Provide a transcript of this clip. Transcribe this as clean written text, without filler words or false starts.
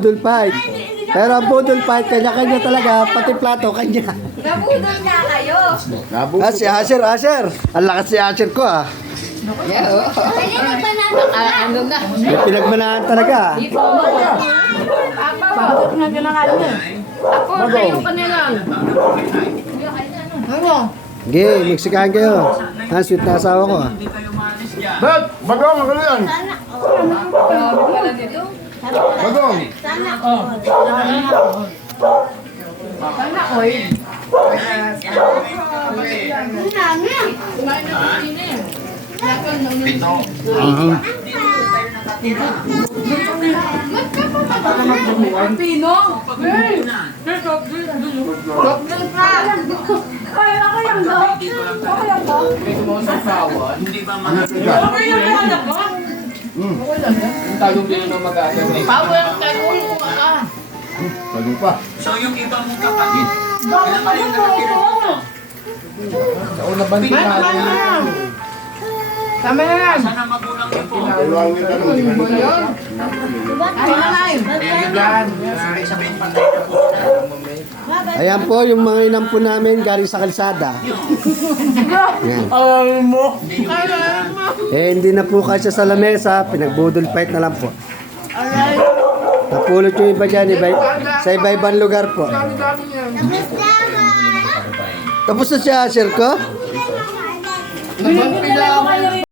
Budol fight. Pero ang budol fight, kanya-kanya talaga, pati plato, kanya. Nabudol nga kayo. Ah, si Asher. Ang lakas si Asher ko ah. Pwede magpanalo ka. Ano na? May pinagmanahan talaga. Ako, kayo ka na lang. Ano? Sige, Mexican kayo. Ah, sweet na asawa ko ah. Bet, bagong, ano yan? Grabe pala nito. Bagong. Sana oil. Pinong! Kaya ako yung dog. Ako yung dog. Tagong din ng mag-aagal. Power ang tagulo ka. Bagong pa. So yung iba mong kapatid, Bakit ako po? Sa una ba hindi na? Tama na lang. sana magulang niyo po. Dalawang ka naman. Ay, nanay. Sabihin patay na po. Ayan po, yung mga inampo namin galing sa kalsada. Yan. Alam mo. Eh, hindi na po kasya sa lamesa, pinagbudol fight na lang po. Napulot yung iba dyan, sa iba-ibang lugar po. Tapos na si Asher ko? Nagpapila ako.